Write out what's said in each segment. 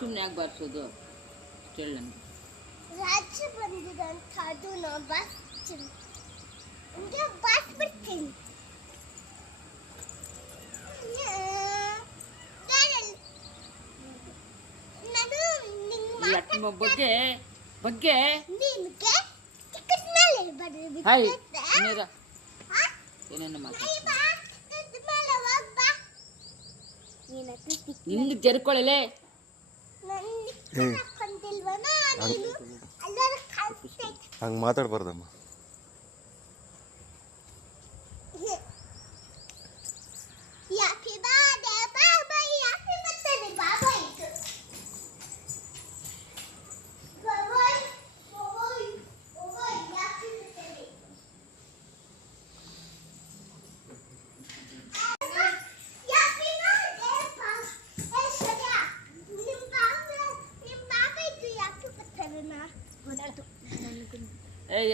ಸುಮ್ಮನೆ ಯಾಕೆ ಬಾರಿಸೋದು ಹೇಳಿ ನನಗೆ. ರಾಜ್ಯ ಬಂದಿದಂತ ಅದು ನಾವು ಬಾರಿಸ್ತೀನಿ ಅಂದರೆ ಬಾರಿಸ್ಬಿಡ್ತೀನಿ. ನಿಮ್ಮ ಬಗ್ಗೆ ಬಗ್ಗೆ ನಿಮಗೆ ಟಿಕೆಟ್ ಮೇಲೆ ಬರಬೇಕು. ಹಾಯ್ ನೀರ ಏನೇನು ಮಾತಾಡ್ತೀನಿ ನಿಮ್ದು ಜರ್ಕೊಳ್ಳಲೆ ಹಂಗೆ ಮಾತಾಡ್ಬಾರ್ದಮ್ಮ.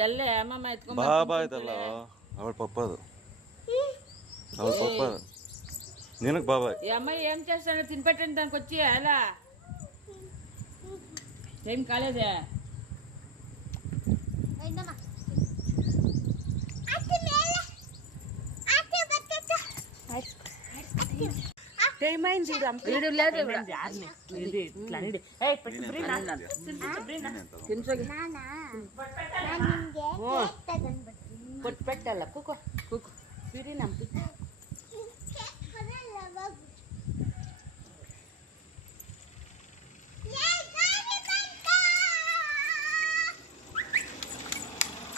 ಎಲ್ಲೇ ಅಮ್ಮಮ್ಮ ಎತ್ಕೊಂಡ್ ಬಾಬಾ ಇದಲ್ಲ ಅವಳ పప్ప ಅದು ಅವಳ పప్ప నినకు బాబాయ్ ఈ అమ్మాయి ఏం చేస్తానో తినిపెట్టండి దానికి వచ్చి అలా ఏం కాలేదే పెట్టాల కుక్కో కుక్కో బిర్యానీ